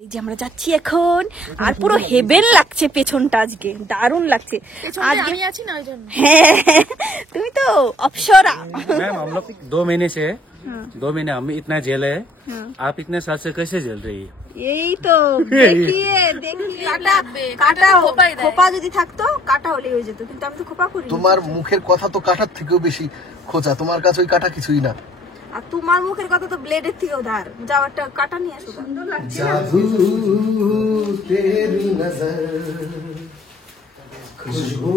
এই যে আমরা যাচ্ছি এখন, আর পুরো হেভেন লাগছে পেছনটা, আজকে দারুণ লাগছে। আমি আছি না, হ্যাঁ তুমি তো অপ্সরা। मैम हम लोग 2 महीने से 2 महीने हम इतना झेल है, आप इतने साल से कैसे झेल रही है? এই তো দেখিয়ে কাটা খোপা যদি থাকতো কাটা হলেই হয়ে যেত, কিন্তু আমি তো খোপা করি। তোমার মুখের কথা তো কাটার থেকেও বেশি খোঁচা, তোমার কাছে ওই কাটা কিছুই না। আর তোমার মুখের কথা তো ব্লেডের থেকেও ধার। যাও একটা কাটা নিয়ে আসো। সুন্দর লাগছে। জাদু তেরি নজর, খুশবু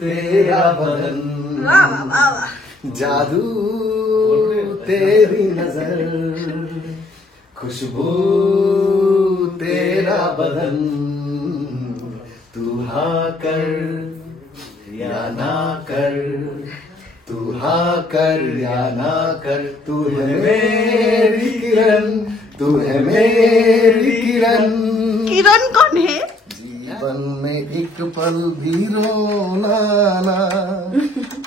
তেরা বদন, জাদু তেরি নজর, खुशबू तेरा बदन, तू हाँ कर या ना कर, तू हाँ कर या ना कर, तू है मेरी किरण, तू है मेरी किरण। किरण कौन है? जीवन में एक पल भी रोना ना,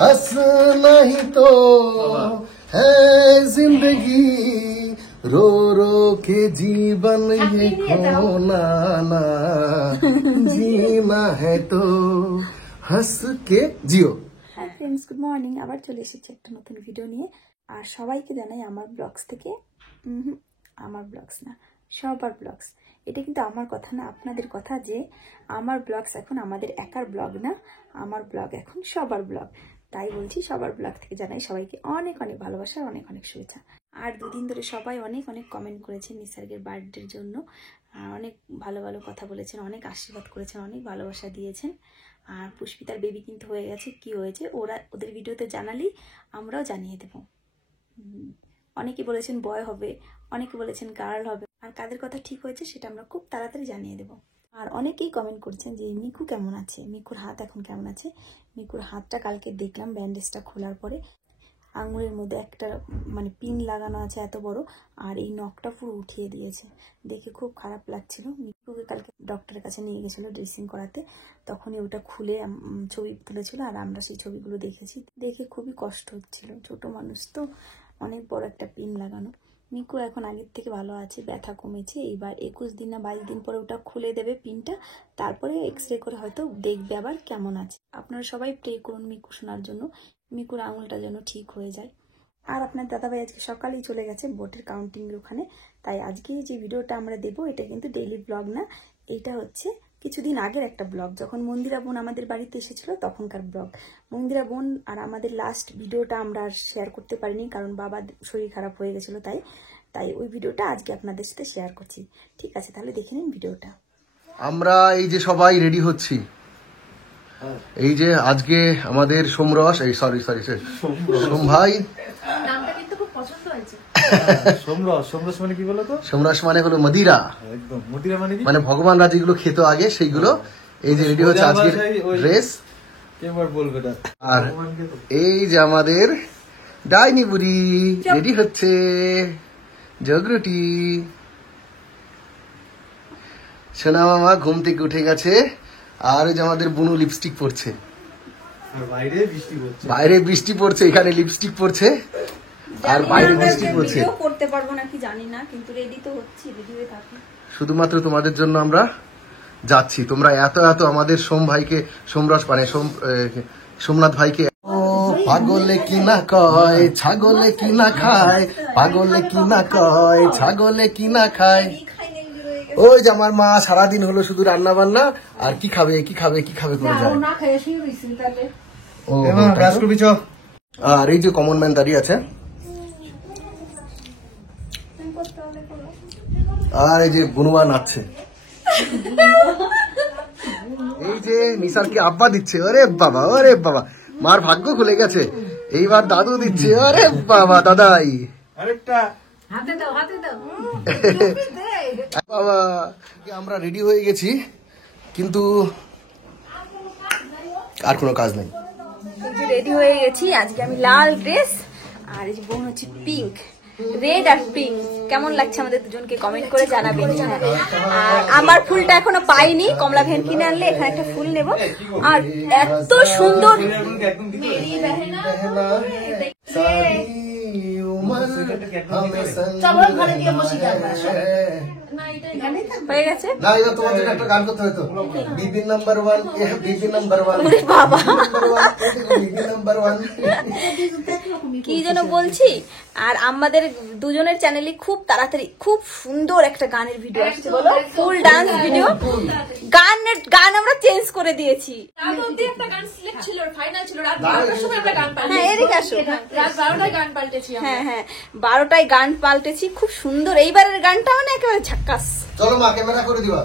हंसना ही तो है जिंदगी, रो रो के जीवन ये खोना ना, जीना है तो हंस के जियो। Hi friends, good morning. আবার চলে এসেছি একটা নতুন ভিডিও নিয়ে। আর সবাইকে জানাই আমার ব্লগস থেকে, আমার ব্লগস না, সবার ব্লগস। এটা কিন্তু আমার কথা না, আপনাদের কথা, যে আমার ব্লগস এখন আমাদের একার ব্লগ না, আমার ব্লগ এখন সবার ব্লগ। তাই বলছি, সবার ব্লগ থেকে জানাই সবাইকে অনেক অনেক ভালোবাসা, অনেক অনেক শুভেচ্ছা। আর দুদিন ধরে সবাই অনেক অনেক কমেন্ট করেছেন নিসর্গের বার্থডের জন্য, অনেক ভালো ভালো কথা বলেছেন, অনেক আশীর্বাদ করেছেন, অনেক ভালোবাসা দিয়েছেন। আর পুষ্পিতার বেবি কিন্তু হয়ে গেছে, কি হয়েছে ওদের ভিডিওতে জানালেই আমরাও জানিয়ে দেব। অনেকে বলেছেন বয় হবে, অনেকে বলেছেন গার্ল হবে, আর কাদের কথা ঠিক হয়েছে সেটা আমরা খুব তাড়াতাড়ি জানিয়ে দেব। আর অনেকেই কমেন্ট করছেন যে মিকু কেমন আছে, মিকুর হাত এখন কেমন আছে। মিকুর হাতটা কালকে দেখলাম ব্যান্ডেজটা খোলার পরে, আঙুলের মধ্যে একটা মানে পিন লাগানো আছে এত বড়, আর এই নখটা পুরো উঠিয়ে দিয়েছে, দেখে খুব খারাপ লাগছিল। মিকুকে কালকে ডক্টরের কাছে নিয়ে গেছিলো ড্রেসিং করাতে, তখনই ওটা খুলে ছবি তুলেছিল, আর আমরা সেই ছবিগুলো দেখেছি, দেখে খুবই কষ্ট হচ্ছিল। ছোট মানুষ তো, অনেক বড় একটা পিন লাগানো। মিকু এখন আগের থেকে ভালো আছে, ব্যথা কমেছে। এইবার 21 দিন না 22 দিন পরে ওটা খুলে দেবে পিনটা, তারপরে এক্সরে করে হয়তো দেখবে আবার কেমন আছে। আপনারা সবাই প্রে করুন মিকু শোনার জন্য, মিকুর আঙুলটা যেন ঠিক হয়ে যায়। আর আপনার দাদাভাই আজকে সকালেই চলে গেছে ভোটের কাউন্টিংয়ের ওখানে, তাই আজকে যে ভিডিওটা আমরা দেবো এটা কিন্তু ডেইলি ব্লগ না, এটা হচ্ছে কিছুদিন আগের একটা ব্লগ, যখন মন্দিরা বোন আমাদের বাড়িতে এসেছিল তখনকার ব্লগ। মন্দিরা বোন আর আমাদের লাস্ট ভিডিওটা আমরা আর শেয়ার করতে পারিনি, কারণ বাবার শরীর খারাপ হয়ে গেছিলো, তাই ওই ভিডিওটা আজকে আপনাদের সাথে শেয়ার করছি। ঠিক আছে, তাহলে দেখে নিন ভিডিওটা। আমরা এই যে সবাই রেডি হচ্ছি, এই যে আজকে আমাদের সোমরস, এই সরি সোম ভাই, নামটা কিন্তু খুব পছন্দ হয়েছে। সোমরস মানে কি বলো তো? সোমরস মানে হলো মদিরা, একদম মদিরা মানে কি? মানে ভগবানরা যেগুলো খেত আগে সেইগুলো। এই যে রেডি হচ্ছে আজকের ড্রেস, কেমন বলবে না। আর এই যে আমাদের ডাইনি বুড়ি রেডি হচ্ছে, জগরুটি সোনা মামা ঘুম থেকে উঠে গেছে, আর ওই যে আমাদের বুনু লিপস্টিক পরছে, বাইরে বৃষ্টি পড়ছে, এখানে লিপস্টিক পড়ছে, আর বাইরে বৃষ্টি পড়ছে। করতে পারবো নাকি জানি না, কিন্তু রেডি তো হচ্ছি, রেডি হয়ে থাকি। শুধুমাত্র তোমাদের জন্য আমরা যাচ্ছি। তোমরা এত এত আমাদের সোম ভাইকে, সোমরস মানে সোমনাথ ভাইকে, পাগলে কি না কয় ছাগলে কি না খায়, পাগলে কি না কয় ছাগলে কি না খায়। ওই যে আমার মা সারাদিন হলো শুধু রান্না বান্না, আর কি খাবে কি খাবে কি খাবে করে যায়। আর এই যে কমন ম্যান দাঁড়িয়ে আছে, আর এই যে বুনুমা নাচছে, এই যে নিসারকে আব্বা দিচ্ছে। ওরে বাবা ওরে বাবা, মার ভাগ্য খুলে গেছে, এইবার দাদু দিচ্ছে। ওরে বাবা দাদাই, আরেকটা হাতে দাও বাবা। আমরা রেডি হয়ে গেছি, কিন্তু আর কোনো কাজ নেই। রেডি হয়ে গেছি, আজকে আমি লাল ড্রেস, আর এই যে বোন হচ্ছে পিঙ্ক, রেড আর পিঙ্ক। কেমন লাগছে আমাদের দুজনকে কমেন্ট করে জানাবেন। আর আমার ফুলটা এখনো পাইনি, কমলা ভ্যান কিনে আনলে এখানে একটা ফুল নেব। আর এত সুন্দর उम्र हमें संग হয়ে গেছে। না এটা তোমার জন্য একটা গান করতে হতো বিপি নাম্বার 1 বিপি নাম্বার 1 ওরে বাবা বিপি নাম্বার 1 কি যেন বলছি। আর আমাদের দুজনের চ্যানেলে খুব তাড়াতাড়ি খুব সুন্দর একটা গানের ভিডিও আসছে, বলো ফুল ডান্স ভিডিও। গান আমরা চেঞ্জ করে দিয়েছি। রাত অবধি একটা গান সিলেক্ট ছিল, ফাইনাল ছিল, রাত 12টার সময় আমরা গান পাল্টেছি। হ্যাঁ এদিকে আসো। রাত 12টায় গান পাল্টেছি আমরা। হ্যাঁ হ্যাঁ 12টায় গান পাল্টেছি, খুব সুন্দর। এইবারের গানটা মানে একেবারে ঝাক্কাস। চলো মা ক্যামেরা করে দিবা।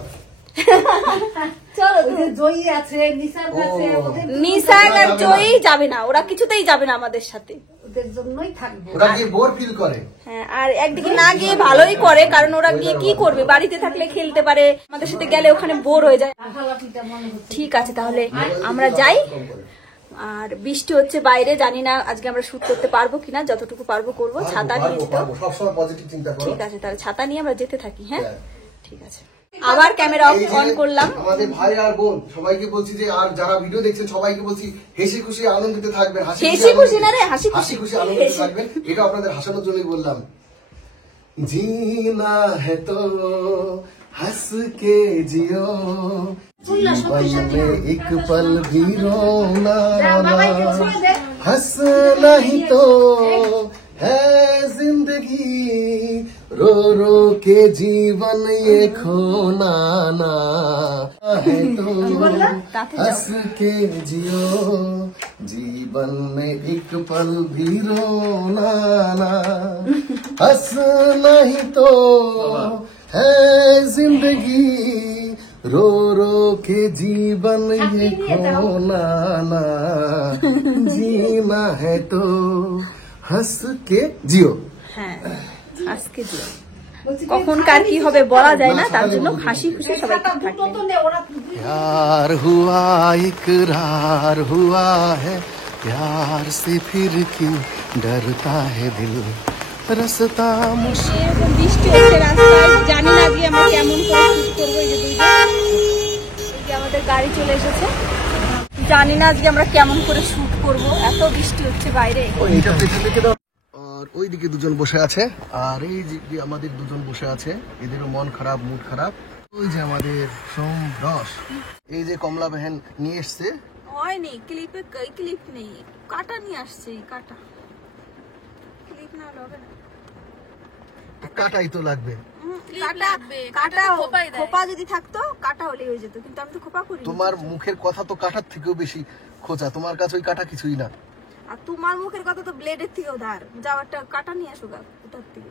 চলো জয়ী আছে, নিসার আছে, ওদের নিসার আর জয়ী যাবে না, ওরা কিছুতেই যাবে না আমাদের সাথে। ওদের জন্যই থাকবো। ওরা কি বোর ফিল করে? হ্যাঁ আর একদিকে না গিয়ে ভালোই করে, কারণ ওরা গিয়ে কি করবে, বাড়িতে থাকলে খেলতে পারে, আমাদের সাথে গেলে ওখানে বোর হয়ে যায়। লাফালাফিটা মনে হচ্ছে। ঠিক আছে তাহলে আমরা যাই। আর বৃষ্টি হচ্ছে বাইরে, জানি না আজকে আমরা শুট করতে পারবো কিনা, যতটুকু পারবো করবো। ছাতা নিয়ে যেতে হবে। সবসময় পজিটিভ চিন্তা করো। ঠিক আছে তাহলে ছাতা নিয়ে আমরা যেতে থাকি। হ্যাঁ ঠিক আছে। আবার ক্যামেরা অন করলাম। আমাদের ভাই আর বোন সবাইকে বলছি যে, আর যারা ভিডিও দেখছেন সবাইকে বলছি হেসে খুশি আনন্দিত থাকবেন। হেসে খুশি না রে, হাসি হাসি খুশি আনন্দিত থাকবেন। এটা আপনাদের হাসানোর জন্যই বললাম। जीना है तो हंस के जियो, जीवन में एक पल भी रोना ना, हंसना ही तो है जिंदगी, रो रो के जीवन ये खोना ना है तो हंस के जियो, जीवन में एक पल भी रोना ना, हंसना ही तो है जिंदगी, रो रो के जीवन ये खोना ना, जीना है तो हंस के जियो। হ্যাঁ আজকে দিও, কখন কার কি হবে বলা যায় না, তার জন্য হাসি খুশি সবাই থাকবে। प्यार हुआ इकरार हुआ है, प्यार से फिर क्यों डरता है दिल, रास्ता मुश्किल। এরকম বৃষ্টি হচ্ছে রাস্তায়, জানি না আজকে আমরা কেমন করে শুট করবো। এই যে দুইজন, এই যে আমাদের গাড়ি চলে এসেছে, জানি না আজকে আমরা কেমন করে শুট করব, এত বৃষ্টি হচ্ছে বাইরে। আর ওইদিকে দুজন বসে আছে, আর এই যে আমাদের দুজন বসে আছে, এদেরও মন খারাপ, মুড খারাপ। ওই যে আমাদের সোমরস, এই যে কমলা বেহেন নিয়ে এসছে। হয়নি ক্লিপে, ক্লিপ নেই, কাটা নিয়ে আসছে। কাটা ক্লিপ না হবে না, কাটাই তো লাগবে। খোপা যদি থাকতো কাটা হলেই হয়ে যেত, কিন্তু আমি তো খোপা করি। তোমার মুখের কথা তো কাটার থেকেও বেশি খোঁচা, তোমার কাছে ওই কাটা কিছুই না। আর তোমার মুখের কথা তো ব্লেডের থেকেও ধার। যাও একটা কাটা নিয়ে আসো, ওটার থেকে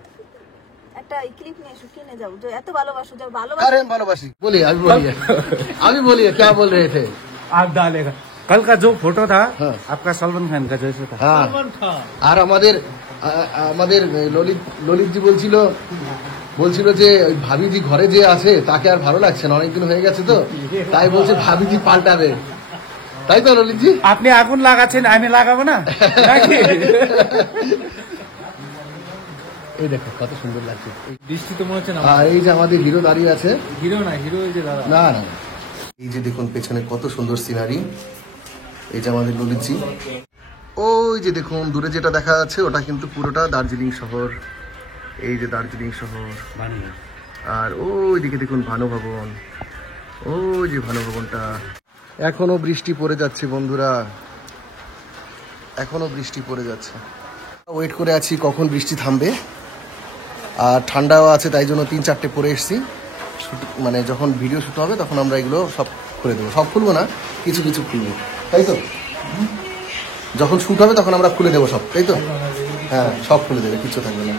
একটা ক্লিপ নিয়ে আসো, কিনে যাও। এত ভালোবাসো, যাও ভালোবাসো। अरे भालोबासी बोलिए, अभी बोलिए क्या बोल रहे थे आप डालेगा कल का जो फोटो था हाँ। आपका सलमान खान का जैसे था। হ্যাঁ আর আমাদের ললিতজি বলছিল যে ওই ভাবিজি ঘরে যে আছে তাকে আর ভালো লাগছে না, অনেকদিন হয়ে গেছে তো, তাই বলছে ভাবিজি পাল্টাবে, তাই তো ললিতজি? আপনি আগুন লাগাচ্ছেন, আমি লাগাবো না নাকি? এই দেখো কত সুন্দর লাগছে। বৃষ্টি তো মনে হচ্ছে না। আর এই যে আমাদের হিরো দাঁড়িয়ে আছে। হিরো না, হিরো এই যে দাদা। না না, এই যে দেখুন পেছনে কত সুন্দর সিনারি। এই যে আমাদের ললিতজি, ওই যে দেখুন দূরে যেটা দেখা যাচ্ছে ওটা কিন্তু পুরোটা দার্জিলিং শহর। এই যে দার্জিলিং শহর, আর ওই দিকে দেখুন ভানু ভবন, ওই যে ভানু ভবনটা। এখনো বৃষ্টি পড়ে যাচ্ছে বন্ধুরা, এখনো বৃষ্টি পড়ে যাচ্ছে। ওয়েট করে আছি কখন বৃষ্টি থামবে। আর ঠান্ডাও আছে, তাই জন্য 3-4টে পরে এসছি। মানে যখন ভিডিও শুট হবে তখন আমরা এগুলো সব খুলে দেবো, সব খুলবো না, কিছু কিছু খুলবো, তাই তো? যখন শুট হবে তখন আমরা খুলে দেবো সব, তাই তো? হ্যাঁ সব খুলে দেবে, কিছু থাকবে না।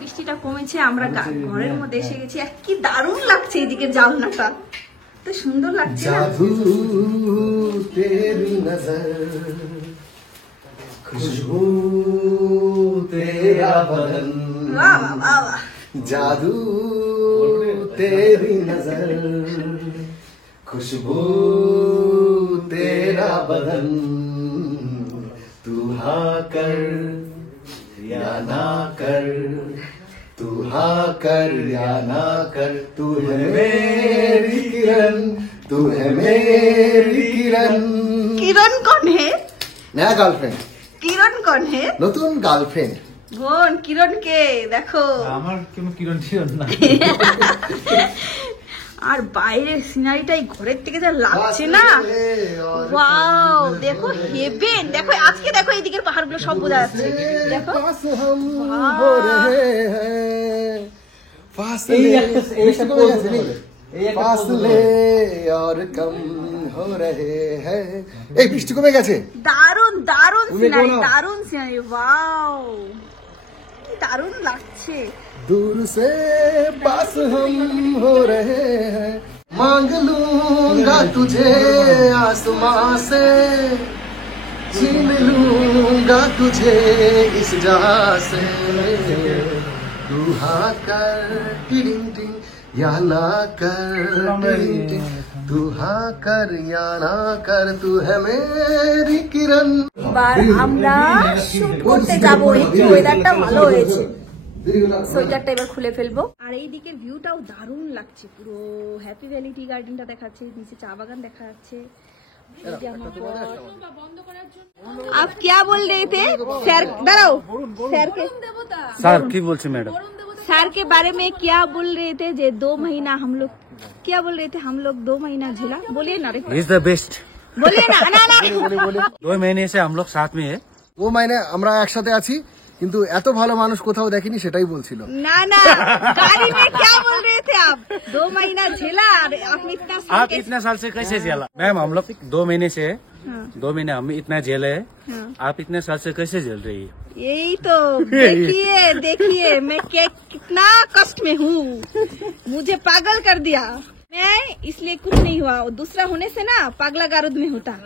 বৃষ্টিটা কমেছে, আমরা ঘরের মধ্যে এসে গেছি। আর কি দারুণ লাগছে এদিকে জানলাটা, তো সুন্দর লাগছে না? জাদু তেরি নজর, খুশবু তেরা বদন, বাহ বাহ বাহ বাহ। जादू तेरी नजर, खुशबू तेरा बदन, तू हाँ कर या ना कर, तू हाँ कर या ना कर, तू है मेरी किरण, तू है मेरी किरण। किरण कौन है? नया গার্লফ্রেন্ড। কিরণ কোন হে? নতুন গার্লফ্রেন্ড। বোন কিরণ কে দেখো। আমার কোনো কিরণ টিরণ না। আর বাইরের সিনারিটাই ঘরের থেকে যা লাগছে না, ওয়াও দেখো হেভেন। দেখো আজকে দেখো এইদিকের পাহাড়গুলো সব বোঝা যাচ্ছে, দেখো এই বৃষ্টি কমে গেছে। দারুন দারুন সিনারি, দারুন সিনারি, ওয়াও কি দারুন লাগছে। दूर से पास हम हो रहे हैं, मांग लूंगा तुझे आसमां से, छीन लूंगा तुझे इस जहां से, तू हाँ कर टिडिंग टिंग या ना कर टिडिंग टिंग, तू हाँ कर या ना कर, तू है मेरी किरण। এবার আমরা শুট করতে যাবো, একটু ওয়েদারটা ভালো হয়েছে, সোয়েটারটা এবার খুলে ফেলবো। আর এই দিকের ভিউটাও দারুণ লাগছে, পুরো হ্যাপি ভ্যালি টি গার্ডেনটা দেখাচ্ছে, নিচে চা বাগান দেখা যাচ্ছে। आप क्या बोल रहे थे सर? दाঁড়াও, सर के স্যার কি বলছে ম্যাডাম? सर के बारे में क्या बोल रहे थे? जे 2 महीना हम लोग क्या बोल रहे थे? हम लोग 2 महीना झेला, बोलिए ना रे, इज द बेस्ट। बोलिए ना। ना ना 2 महीने से हम लोग साथ में है। ও মানে আমরা একসাথে আছি, কিন্তু এত ভালো মানুষ কোথাও দেখিনি, সেটাই বলছিল। ना ना गाड़ी में क्या बोल रहे थे आप? 2 महीना झेला, आपने इतना आप इतना साल से कैसे झेला? मैम हम लोग 2 महीने से 2 महीने हम इतना झेले है, आप इतने साल से कैसे झेल रही है? यही तो देखिए देखिए मैं कितना कष्ट में हूँ, मुझे पागल कर दिया। मैं इसलिए कुछ नहीं हुआ, दूसरा होने से ना पागला गारुद में होता।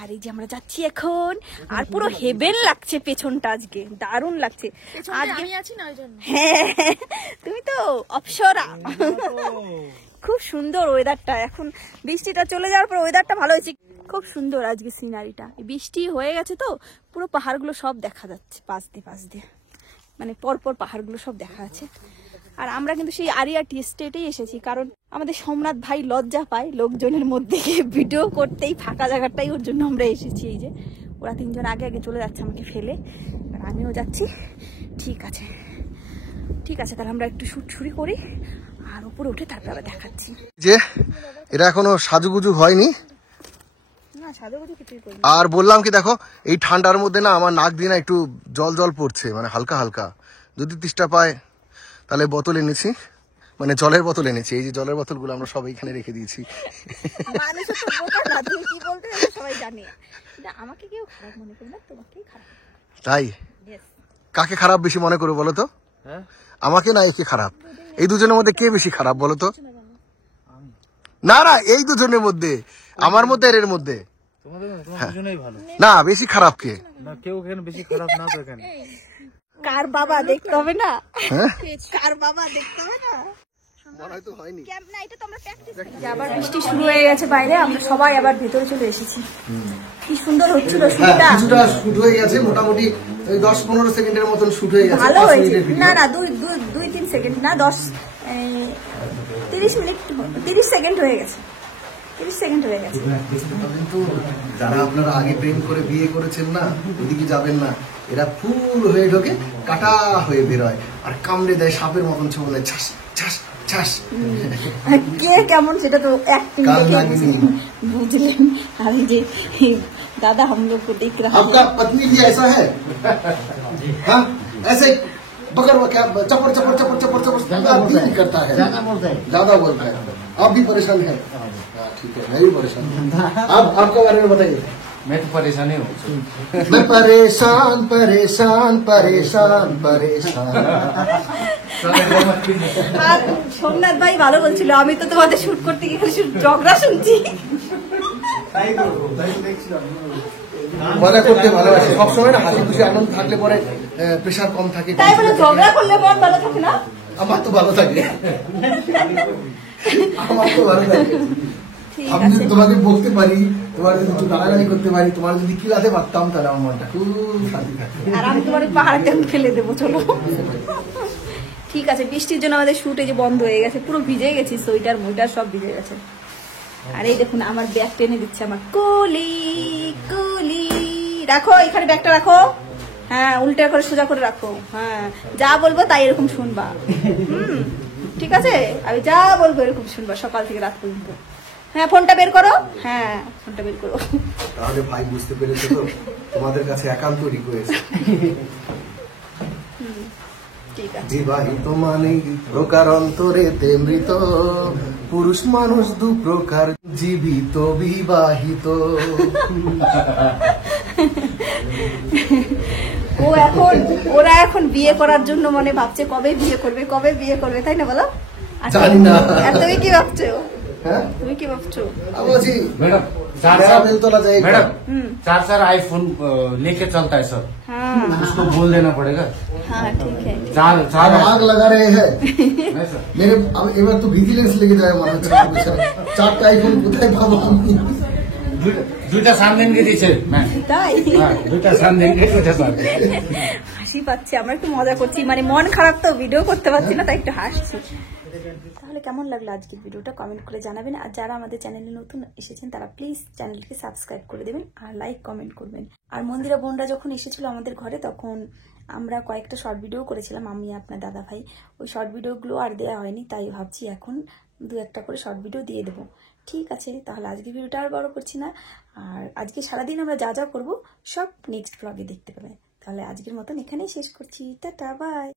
আর এই যে আমরা যাচ্ছি এখন, আর পুরো হেভেন লাগছে পেছনটা, আজকে দারুণ লাগছে। আজকে আমি আছি না ওই জন্য। হ্যাঁ তুমি তো অপসরা। খুব সুন্দর ওয়েদারটা, এখন বৃষ্টিটা চলে যাওয়ার পর ওয়েদারটা ভালো হয়েছে, খুব সুন্দর আজকে সিনারিটা। বৃষ্টি হয়ে গেছে তো পুরো পাহাড়গুলো সব দেখা যাচ্ছে, পাশ দিয়ে মানে পরপর পাহাড়গুলো সব দেখা যাচ্ছে। আর আমরা কিন্তু সেই আরিয়া টি এস্টেটেই এসেছি, কারণ আমাদের সোমনাথ ভাই লজ্জা পায় লোকজনের মধ্যে ভিডিও করতেই, ফাঁকা জায়গাটাই ওর জন্য আমরা এসেছি। এই যে ওরা 3 জন আগে আগে চলে যাচ্ছে আমাকে ফেলে, আর আমিও যাচ্ছি। ঠিক আছে তাহলে আমরা একটু শুট শুরু করি, আর উপরে উঠে তারপর আবার দেখাচ্ছি। যে এরা এখনো সাজুগুজু হয়নি, না সাজুগুজু কিছুই করি। আর বললাম কি দেখো এই ঠান্ডার মধ্যে না আমার নাক দিয়ে না একটু জল পড়ছে, মানে হালকা হালকা। যদি তৃষ্ণা পায় তাহলে বোতল এনেছি, মানে জলের বোতল এনেছি। এই যে জলের বোতলগুলো আমরা সব এখানে রেখে দিয়েছি। মানুষের তো বোকা না, তুমি কি বলতে সবাই জানে। আমাকে কেউ খারাপ মনে করে না, তোমাকেই খারাপ। তাই কাকে খারাপ বেশি মনে করো বলো তো? আমাকে না একে খারাপ? এই দুজনের মধ্যে কে বেশি খারাপ বলো তো? না না এই দুজনের মধ্যে, আমার মধ্যে এর মধ্যে দুজনেই ভালো না, বেশি খারাপ কে? না কেউ এখানে বেশি খারাপ না তো এখানে। কার বাবা দেখতে হবে না, কার বাবা দেখতে হবে না। আবার বৃষ্টি শুরু হয়ে গেছে বাইরে, আমরা সবাই আবার ভেতরে চলে এসেছি। কি সুন্দর হচ্ছিল শুটটা, কিছুটা শুট হয়ে গেছে, মোটামুটি 10-15 সেকেন্ডের মতন শুট হয়ে গেছে। ভালো হয়েছে। না না 2-3 সেকেন্ড না, 30 মিনিট 30 সেকেন্ড হয়ে গেছে, 30 সেকেন্ড হয়ে গেছে। কিন্তু যারা আপনারা আগে প্রেম করে বিয়ে করেছেন না, ওদিকে যাবেন না। এরা ফুল হয়ে ঢোকে, কাটা হয়ে বেরোয়, আর কামড়ে দেয় সাপের মতন, ছোবলে ছাস ছাস ছাস। কে কেমন সেটা তো অ্যাক্টিং বুঝলেন। আর এই যে দাদা हम लोग को देख रहा है। आपका पत्नी भी ऐसा है? हाँ ऐसे बकर क्या चपर चपर चपर चपर चपर नहीं करता है, ज्यादा बोलता है। आप भी परेशान है? ठीक है मैं भी परेशान हूँ। आप आपके बारे में बताइए। मैं तो परेशान ही हूँ। मैं परेशान परेशान परेशान परेशान। আর সোমনাথ ভাই ভালো বলছিল, আমি তো তোমাদের শুট করতে গিয়ে খালি ঝগড়া শুনছি। মজা করতে ভালোবাসে সবসময় না, হাসি খুশি আনন্দ থাকলে পরে প্রেশার কম থাকে। তাই বলে ঝগড়া করলে মন ভালো থাকে না? আমার তো ভালো থাকে, আমার তো ভালো থাকে। আমি যদি তোমাকে বলতে পারি, তোমার যদি একটু গালাগালি করতে পারি, তোমার যদি কিলাতে পারতাম, তাহলে আমার মনটা খুব শান্তি থাকতো। আর আমি তোমার পাহাড়ে ফেলে দেবো, চলো। ঠিক আছে, বৃষ্টির জন্য আমাদের শুট এই যে বন্ধ হয়ে গেছে, পুরো ভিজে গেছি, সোয়েটার মুইটার সব ভিজে গেছে। আর এই দেখুন আমার ব্যাগ টেনে দিচ্ছে আমার কোলি কোলি রাখো, এখানে ব্যাগটা রাখো। হ্যাঁ, উল্টা করে সোজা করে রাখো। হ্যাঁ, যা বলবো তাই এরকম শুনবা। ঠিক আছে, আমি যা বলবো এরকম শুনবা সকাল থেকে রাত পর্যন্ত। হ্যাঁ, ফোনটা বের করো। হ্যাঁ, ফোনটা বের করো। তাহলে ভাই বুঝতে পেরেছো তো, তোমাদের কাছে একান্ত রিকোয়েস্ট। ঠিক আছে। বিবাহিত মানে প্রকার অন্তরেতে মৃত, পুরুষ মানুষ দু প্রকার, জীবিত বিবাহিত। ওরা এখন বিয়ে করার জন্য মনে ভাবছে কবে বিয়ে করবে, তাই না বলো? আচ্ছা, জানি না। আর তুমি কি ভাবছো? হ্যাঁ, তুমি কি ভাবছো? আমি বলছি मैडम मेरा दिल तो ना जाएगा। मैडम 4 आईफोन लेके चलता है सर, हाँ उसको बोल देना पड़ेगा। हाँ, ठीक है। 4 आग लगा रहे हैं नहीं सर, मेरे। अब এবার তো ভিজিলেন্স লেগে যায় মনে হচ্ছে। চারটা আইফোন কোথায় পাবো আমি? দুইটা সামনে নিয়ে দিয়েছে ম্যাম। তাই দুইটা সামনে নিয়ে দুইটা সামনে। হাসি পাচ্ছে, আমরা একটু মজা করছি, মানে মন খারাপ তো ভিডিও করতে পারছি না, তাই একটু হাসছি। তাহলে কেমন লাগলো আজকের ভিডিওটা কমেন্ট করে জানাবেন। আর যারা আমাদের চ্যানেলে নতুন এসেছেন তারা প্লিজ চ্যানেলটিকে সাবস্ক্রাইব করে দেবেন আর লাইক কমেন্ট করবেন। আর মন্দিরা বোনরা যখন এসেছিল আমাদের ঘরে তখন আমরা কয়েকটা শর্ট ভিডিও করেছিলাম, আমি আপনার দাদা ভাই। ওই শর্ট ভিডিওগুলো আর দেওয়া হয়নি, তাই ভাবছি এখন 2-1টা করে শর্ট ভিডিও দিয়ে দেবো। ঠিক আছে, তাহলে আজকের ভিডিওটা আর বড় করছি না। আর আজকে সারাদিন আমরা যা যা করবো সব নেক্সট ব্লগে দেখতে পাবেন। তাহলে আজকের মতন এখানেই শেষ করছি। Tata, by.